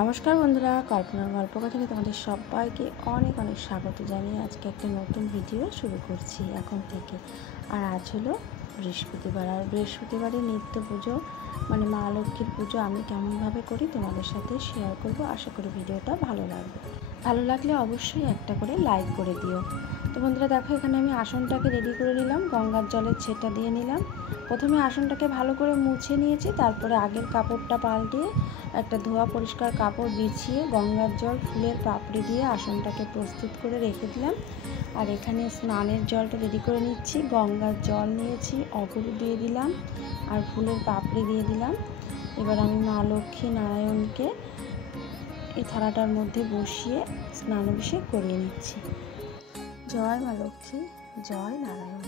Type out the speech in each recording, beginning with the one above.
নমস্কার বন্ধুরা, কল্পনার গল্পকথায় তোমাদের সবাইকে অনেক অনেক স্বাগত জানিয়ে আজকে একটা নতুন ভিডিও শুরু করছি এখন থেকে। আর আজ হলো বৃহস্পতিবার, আর বৃহস্পতিবারে নিত্য পুজো মানে মা লক্ষ্মীর পুজো আমি কেমনভাবে করি তোমাদের সাথে শেয়ার করব। আশা করি ভিডিওটা ভালো লাগবে। ভালো লাগলে অবশ্যই একটা করে লাইক করে দিও। তো বন্ধুরা দেখো, এখানে আমি আসনটাকে রেডি করে নিলাম, গঙ্গার জলের ছেটা দিয়ে নিলাম। প্রথমে আসনটাকে ভালো করে মুছে নিয়েছি, তারপরে আগের কাপড়টা পাল্টিয়ে একটা ধোয়া পরিষ্কার কাপড় বিছিয়ে গঙ্গার জল ফুলের পাপড়ি দিয়ে আসনটাকে প্রস্তুত করে রেখে দিলাম। আর এখানে স্নানের জলটা রেডি করে নিচ্ছি। গঙ্গার জল নিয়েছি, অগুর দিয়ে দিলাম আর ফুলের পাপড়ি দিয়ে দিলাম। এবার আমি মা লক্ষ্মী নারায়ণকে এই থালাটার মধ্যে বসিয়ে স্নানাভিষেক করিয়ে নিচ্ছি। জয় মা লক্ষ্মী, জয় নারায়ণ।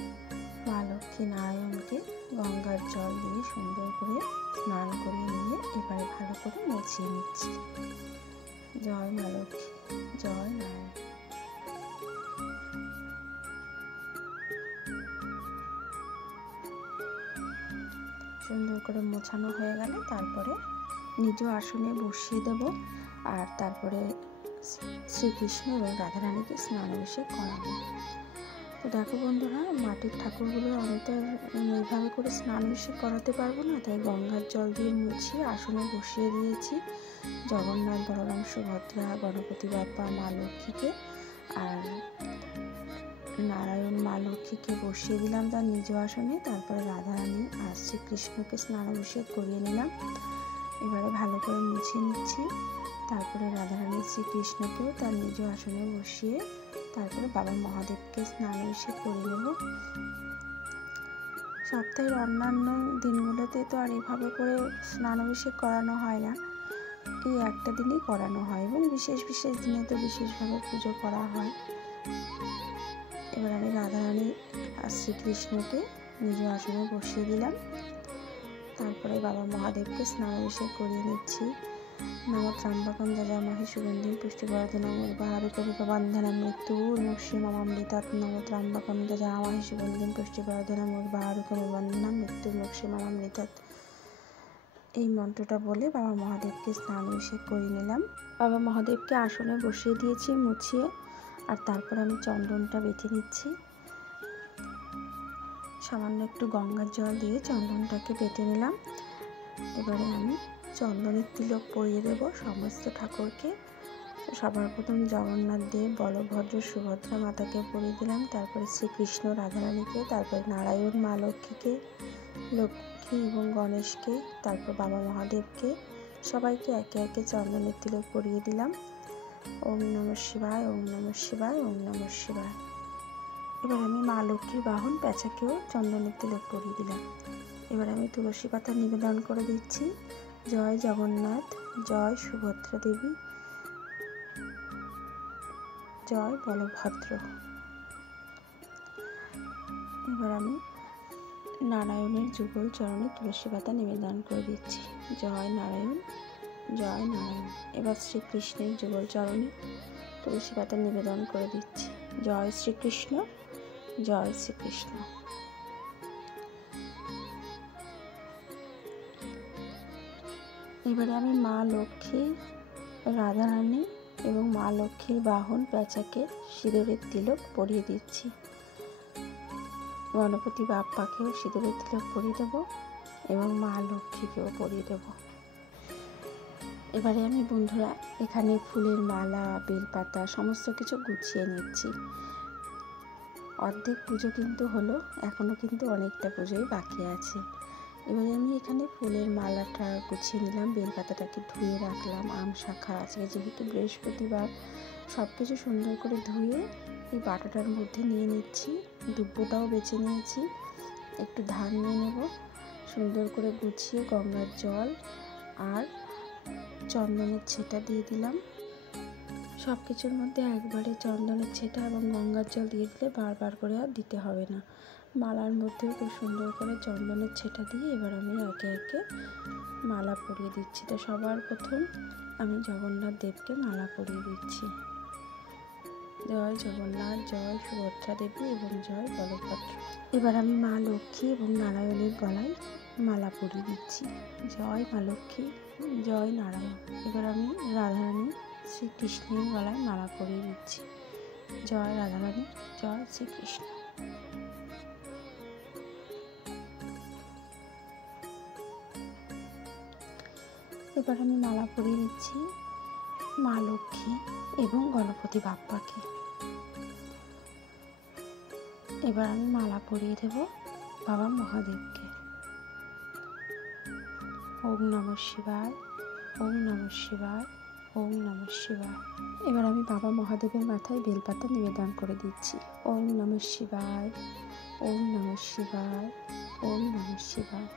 মা লক্ষ্মী নারায়ণকে গঙ্গার জল দিয়ে সুন্দর করে স্নান করিয়ে নিয়ে এবারে ভালো করে মুছিয়ে নিচ্ছি। জয় মা লক্ষ্মী, জয় নারায়ণ। সুন্দর করে মোছানো হয়ে গেলে তারপরে নিজ আসনে বসিয়ে দেব। আর তারপরে শ্রীকৃষ্ণ এবং রাধারানীকে স্নানাভিষেক করাবো। তো দেখো বন্ধুরা, মাটির ঠাকুরগুলো আমি তো এইভাবে করে স্নানাভিষেক করাতে পারবো না, তাই গঙ্গার জল দিয়ে মুছিয়ে আসনে বসিয়ে দিয়েছি জগন্নাথ, বলরাম, সুভদ্রা, গণপতি বাপ্পা, মা লক্ষ্মীকে। আর নারায়ণ মা লক্ষ্মীকে বসিয়ে দিলাম তার নিজ আসনে। তারপরে রাধারানী আর শ্রীকৃষ্ণকে স্নানাভিষেক করিয়ে নিলাম। এবারে ভালো করে মুছিয়ে নিচ্ছি। তারপরে রাধারানী শ্রীকৃষ্ণকেও তার নিজ আসনে বসিয়ে তারপরে বাবা মহাদেবকে স্নানাভিষেক করে নেব। সপ্তাহের অন্যান্য দিনগুলোতে তো আর এভাবে করে স্নানাভিষেক করানো হয় না, এই একটা দিনই করানো হয় এবং বিশেষ বিশেষ দিনে তো বিশেষভাবে পুজো করা হয়। এবার আমি রাধারানী আর শ্রীকৃষ্ণকে নিজ আসনে বসিয়ে দিলাম। তারপরে বাবা মহাদেবকে স্নানাভিষেক করিয়ে নিচ্ছি। নম ত্র্যম্বকম যজামহে সুগন্ধিম পুষ্টিবর্ধনম উর্বারুকমিকবন্ধনম মৃত্যুর্মুক্ষীমমৃতাৎ। নম ত্র্যম্বকম যজামহে সুগন্ধিম পুষ্টিবর্ধনম উর্বারুকমিকবন্ধনম মৃত্যুর্মুক্ষীমমৃতাৎ। এই মন্ত্রটা বলে বাবা মহাদেবকে স্নানাভিষেক করিয়ে নিলাম। বাবা মহাদেবকে আসনে বসিয়ে দিয়েছি মুছিয়ে। আর তারপরে আমি চন্দনটা বেটে নিচ্ছি। সামান্য একটু গঙ্গার জল দিয়ে চন্দনটাকে বেটে নিলাম। এবারে আমি চন্দনের তিলক পরিয়ে দেব সমস্ত ঠাকুরকে। সবার প্রথম জগন্নাথ দেব, বলভদ্র, সুভদ্রা মাতাকে পরিয়ে দিলাম, তারপরে শ্রীকৃষ্ণ, রাধারানীকে, তারপরে নারায়ণ, মা লক্ষ্মীকে, লক্ষ্মী এবং গণেশকে, তারপর বাবা মহাদেবকে, সবাইকে একে একে চন্দনের তিলক পরিয়ে দিলাম। ওম নমঃ শিবায়, ওম নমঃ শিবায়, ওম নমঃ শিবায়। এবার আমি মা লক্ষ্মীর বাহন পেঁচাকেও চন্দনের তিলক পরিয়ে দিলাম। এবার আমি তুলসী পাতা নিবেদন করে দিচ্ছি। জয় জগন্নাথ, জয় সুভদ্রা দেবী, জয় বলভদ্র। এবার আমি নারায়ণের যুগল চরণে তুলসী পাতা নিবেদন করে দিচ্ছি। জয় নারায়ণ, জয় নারায়ণ। এবার শ্রীকৃষ্ণের যুগল চরণে তুলসী পাতা নিবেদন করে দিচ্ছি। জয় শ্রীকৃষ্ণ, জয় শ্রীকৃষ্ণ। এবারে আমি মা লক্ষ্মী, রাধারানী এবং মা লক্ষ্মীর বাহন পেঁচাকে সিঁদুরের তিলক পরিয়ে দিচ্ছি। গণপতি বাপ্পাকেও সিঁদুরের তিলক পরিয়ে দেবো এবং মা লক্ষ্মীকেও পরিয়ে দেবো। এবারে আমি বন্ধুরা এখানে ফুলের মালা, বেলপাতা সমস্ত কিছু গুছিয়ে নিচ্ছি। অর্ধেক পুজো কিন্তু হলো, এখনও কিন্তু অনেকটা পুজোই বাকি আছে। এবারে আমি এখানে ফুলের মালাটা গুছিয়ে নিলাম, বেলপাতাটাকে ধুয়ে রাখলাম, আম শাখা আজকে যেহেতু বৃহস্পতিবার সব কিছু সুন্দর করে ধুয়ে এই বাটাটার মধ্যে নিয়ে নিচ্ছি। দুব্বটাও বেছে নিয়েছি, একটু ধান নিয়ে নেব। সুন্দর করে গুছিয়ে গঙ্গার জল আর চন্দনের ছেটা দিয়ে দিলাম। সব কিছুর মধ্যে একবারে চন্দনের ছেটা এবং গঙ্গার জল দিয়ে দিলে বারবার করে আর দিতে হবে না। মালার মধ্যেও খুব সুন্দর করে চন্দনের ছেটা দিয়ে এবার আমি একে একে মালা পরিয়ে দিচ্ছি। তো সবার প্রথম আমি জগন্নাথ দেবকে মালা পরিয়ে দিচ্ছি। জয় জগন্নাথ, জয় সুভদ্রা দেবী এবং জয় বলভদ্র। এবার আমি মা লক্ষ্মী এবং নারায়ণের গলায় মালা পরিয়ে দিচ্ছি। জয় মা লক্ষ্মী, জয় নারায়ণ। এবার আমি রাধারানী শ্রীকৃষ্ণের গলায় মালা পরিয়ে দিচ্ছি। জয় রাধারানী, জয় শ্রীকৃষ্ণ। এবার আমি মালা পরিয়ে দিচ্ছি মা লক্ষ্মী এবং গণপতি বাপ্পাকে। এবার আমি মালা পরিয়ে দেব বাবা মহাদেবকে। ওম নমঃ শিবায়, ওম নমঃ শিবায়, ওম নমঃ শিবায়। এবার আমি বাবা মহাদেবের মাথায় বেলপাতা নিবেদন করে দিচ্ছি। ওম নমঃ শিবায়, ওম নমঃ শিবায়, ওম নমঃ শিবায়,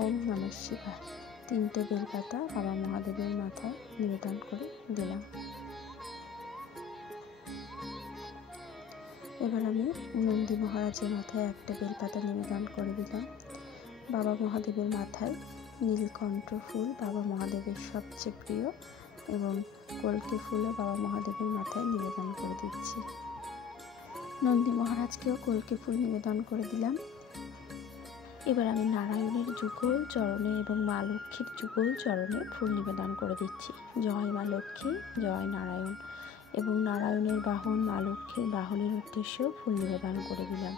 ওম নমঃ শিবায়। 3টে বেলপাতা বাবা মহাদেবের মাথায় নিবেদন করে দিলাম। এবার আমি নন্দী মহারাজের মাথায় একটা বেলপাতা নিবেদন করে দিলাম। বাবা মহাদেবের মাথায় নীলকণ্ঠ ফুল বাবা মহাদেবের সবচেয়ে প্রিয়, এবং কলকে ফুলও বাবা মহাদেবের মাথায় নিবেদন করে দিচ্ছি। নন্দী মহারাজকেও কলকে ফুল নিবেদন করে দিলাম। এবার আমি নারায়ণের যুগল চরণে এবং মা লক্ষ্মীর যুগল চরণে ফুল নিবেদন করে দিচ্ছি। জয় মা লক্ষ্মী, জয় নারায়ণ। এবং নারায়ণের বাহন মা লক্ষ্মীর বাহনের উদ্দেশ্যেও ফুল নিবেদন করে দিলাম।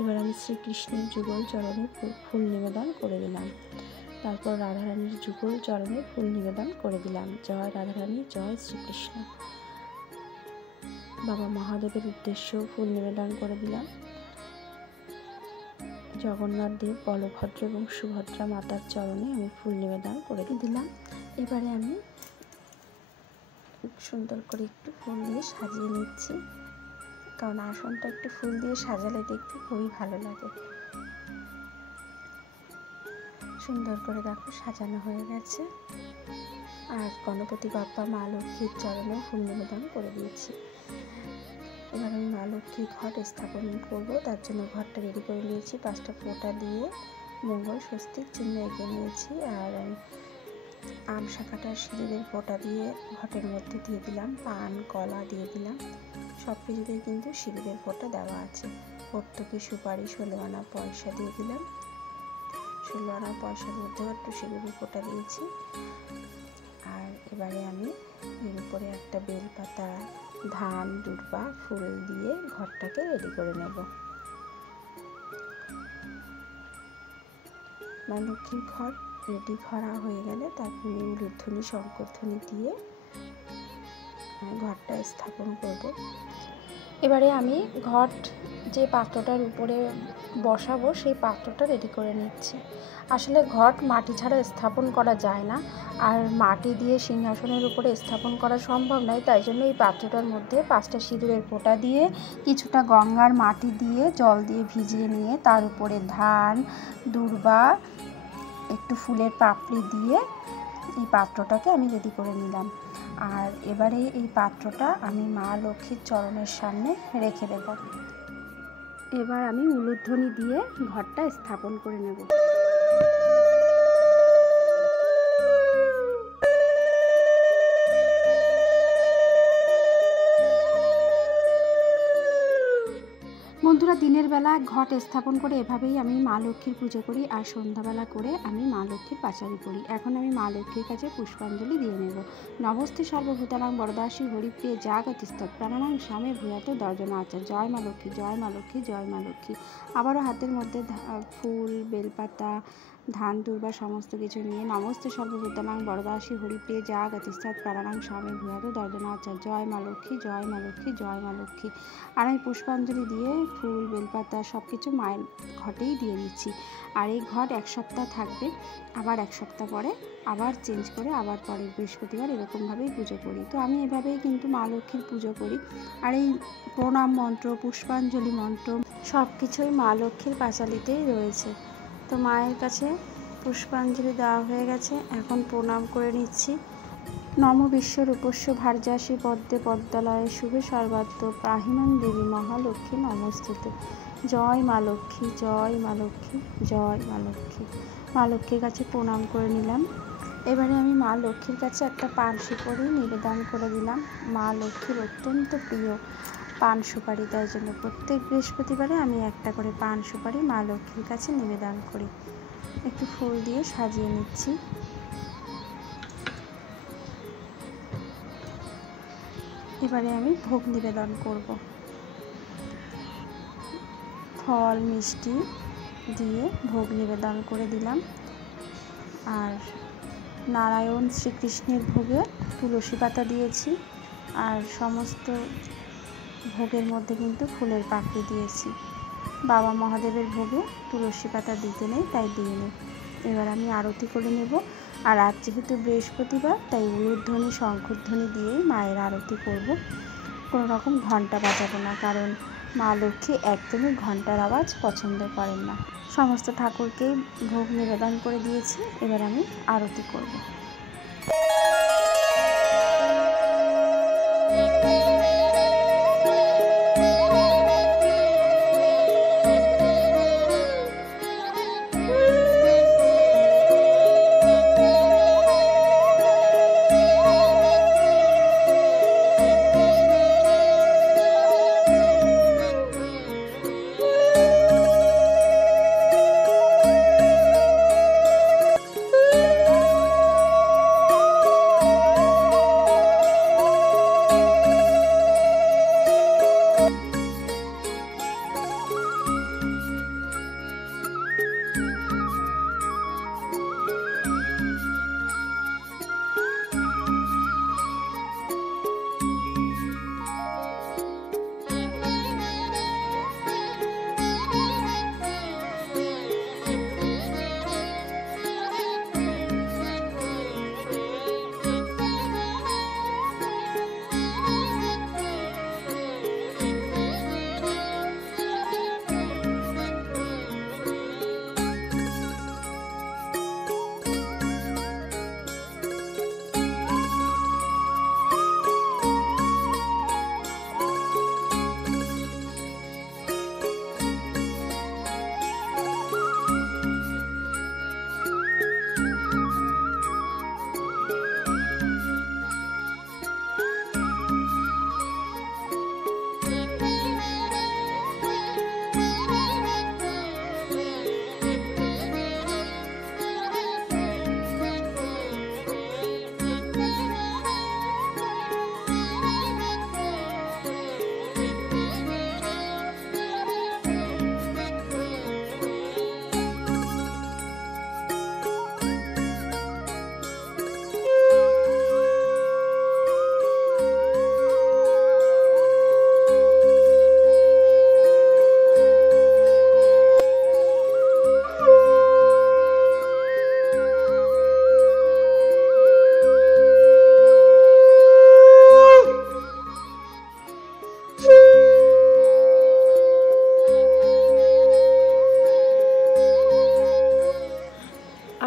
এবার আমি শ্রীকৃষ্ণের যুগল চরণে ফুল নিবেদন করে দিলাম। তারপর রাধারানীর যুগল চরণে ফুল নিবেদন করে দিলাম। জয় রাধারানী, জয় শ্রীকৃষ্ণ। বাবা মহাদেবের উদ্দেশ্যেও ফুল নিবেদন করে দিলাম। জগন্নাথ দেব, বলভদ্র এবং সুভদ্রা মাতার চরণে আমি ফুল নিবেদন করে দিলাম। এবারে আমি সুন্দর করে একটু ফুল দিয়ে সাজিয়ে নিচ্ছি, কারণ আসনটা একটু ফুল দিয়ে সাজালে দেখতে খুবই ভালো লাগে। সুন্দর করে দেখো সাজানো হয়ে গেছে। আর গণপতি বাপ্পা মা লক্ষ্মীর চরণেও ফুল নিবেদন করে দিয়েছি। এবার আমি মা লক্ষ্মীর ঘট স্থাপন করব, তার জন্য ঘরটা রেডি করে নিয়েছি। 5টা ফোঁটা দিয়ে মঙ্গল স্বস্তিক চিহ্ন এঁকে নিয়েছি। আর আমি আম শাখাটা সিঁদুরের ফোঁটা দিয়ে ঘটের মধ্যে দিয়ে দিলাম। পান কলা দিয়ে দিলাম। সব কিছুতেই কিন্তু সিঁদুরের ফোঁটা দেওয়া আছে। প্রত্যেকে সুপারি 16 আনা পয়সা দিয়ে দিলাম। 16 আনা পয়সার মধ্যেও একটু সিঁদুরের ফোঁটা দিয়েছি। আর এবারে আমি এর উপরে একটা বেলপাতা, ধান, দুর্বা, ফুল দিয়ে ঘরটাকে রেডি করে নেব। মা লক্ষ্মীর ঘর রেডি করা হয়ে গেলে তারপরে উলুধ্বনি শঙ্করধ্বনি দিয়ে ঘরটা স্থাপন করব। এবারে আমি ঘট যে পাত্রটার উপরে বসাবো সেই পাত্রটা রেডি করে নিচ্ছি। আসলে ঘট মাটি ছাড়া স্থাপন করা যায় না, আর মাটি দিয়ে সিংহাসনের উপরে স্থাপন করা সম্ভব নয়। তাই জন্য এই পাত্রটার মধ্যে 5টা সিঁদুরের ফোঁটা দিয়ে কিছুটা গঙ্গার মাটি দিয়ে জল দিয়ে ভিজিয়ে নিয়ে তার উপরে ধান, দুর্বা, একটু ফুলের পাপড়ি দিয়ে এই পাত্রটাকে আমি রেডি করে নিলাম। আর এবারে এই পাত্রটা আমি মা লক্ষ্মীর চরণের সামনে রেখে দেব। এবার আমি উলুধ্বনি দিয়ে ঘরটা স্থাপন করে নেব। বন্ধুরা, দিনের বেলা ঘট স্থাপন করে এভাবেই আমি মা লক্ষ্মীর পুজো করি, আর সন্ধ্যাবেলা করে আমি মা লক্ষ্মীর পাঁচালি পড়ি। এখন আমি মা লক্ষ্মীর কাছে পুষ্পাঞ্জলি দিয়ে নেব। নমস্তে সর্বভূতানাং বরদাসী হরিপ্রিয়ে জাগতিস্তৎ প্রাণানাং স্বামী ভূয়াত দর্জনা আচার। জয় মা লক্ষ্মী, জয় মা লক্ষ্মী, জয় মা লক্ষ্মী। আবারও হাতের মধ্যে ফুল, বেলপাতা, ধান, দুর্বা সমস্ত কিছু নিয়ে নমস্তে সর্বভূতানাং বরদাসী হরিপ্রিয়ে জাগতিস্তৎ প্রাণানাং স্বামী ভূয়াত দর্জনা আচার। জয় মা লক্ষ্মী, জয় মা লক্ষ্মী, জয় মা লক্ষ্মী। আর আমি পুষ্পাঞ্জলি দিয়ে ফুল, বেলপাতা সব কিছু মায়ের ঘটেই দিয়ে দিচ্ছি। আর এই ঘট 1 সপ্তাহ থাকবে, আবার 1 সপ্তাহ পরে আবার চেঞ্জ করে আবার পরের বৃহস্পতিবার এরকমভাবেই পুজো করি। তো আমি এভাবেই কিন্তু মা লক্ষ্মীর পুজো করি। আর এই প্রণাম মন্ত্র, পুষ্পাঞ্জলি মন্ত্র সব কিছুই মা লক্ষ্মীর পাঁচালিতেই রয়েছে। তো মায়ের কাছে পুষ্পাঞ্জলি দেওয়া হয়ে গেছে, এখন প্রণাম করে নিচ্ছি। নম বিশ্বরূপস্য ভার্যাসী পদ্মে পদ্মালয়ে শুভে সর্বাত্ম পাহিমাং দেবী মহালক্ষ্মী নমস্তুতে। জয় মা লক্ষ্মী, জয় মা লক্ষ্মী, জয় মা লক্ষ্মী। মা লক্ষ্মীর কাছে প্রণাম করে নিলাম। এবারে আমি মা লক্ষ্মীর কাছে একটা পান সুপারি নিবেদন করে দিলাম। মা লক্ষ্মীর অত্যন্ত প্রিয় পান সুপারি, তাই জন্য প্রত্যেক বৃহস্পতিবারে আমি একটা করে পান সুপারি মা লক্ষ্মীর কাছে নিবেদন করি। একটু ফুল দিয়ে সাজিয়ে নিচ্ছি। এবারে আমি ভোগ নিবেদন করব। ফল মিষ্টি দিয়ে ভোগ নিবেদন করে দিলাম। আর নারায়ণ শ্রীকৃষ্ণের ভোগে তুলসী পাতা দিয়েছি, আর সমস্ত ভোগের মধ্যে কিন্তু ফুলের পাপড়ি দিয়েছি। বাবা মহাদেবের ভোগে তুলসী পাতা দিতে নেই, তাই দিয়ে নেই। এবার আমি আরতি করে নেব। আর আজ যেহেতু বৃহস্পতিবার, তাই উলুধ্বনি শঙ্খধ্বনি দিয়েই মায়ের আরতি করব। কোনো রকম ঘণ্টা বাজাবো না, কারণ মা লক্ষ্মী একদমই ঘণ্টার আওয়াজ পছন্দ করেন না। সমস্ত ঠাকুরকেই ভোগ নিবেদন করে দিয়েছি, এবার আমি আরতি করব।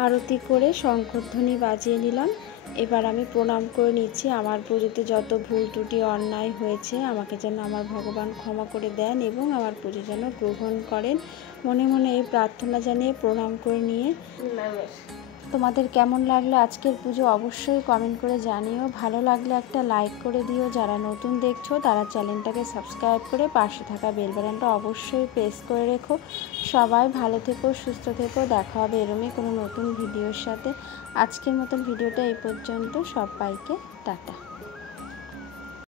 আরতি করে শঙ্খধ্বনি বাজিয়ে নিলাম। এবার আমি প্রণাম করে নিচ্ছি। আমার পুজোতে যত ভুল ত্রুটি অন্যায় হয়েছে, আমাকে যেন আমার ভগবান ক্ষমা করে দেন এবং আমার পুজো যেন গ্রহণ করেন। মনে মনে এই প্রার্থনা জানিয়ে প্রণাম করে নিয়ে তোমাদের কেমন লাগলো আজকের পুজো অবশ্যই কমেন্ট করে জানিও। ভালো লাগলে একটা লাইক করে দিও। যারা নতুন দেখছো তারা চ্যানেলটাকে সাবস্ক্রাইব করে পাশে থাকা বেল বাটনটা অবশ্যই প্রেস করে রেখো। সবাই ভালো থেকো, সুস্থ থেকো। দেখা হবে এরমই কোনো নতুন ভিডিওর সাথে। আজকের মতন ভিডিওটা এই পর্যন্ত। সবাইকে টাটা।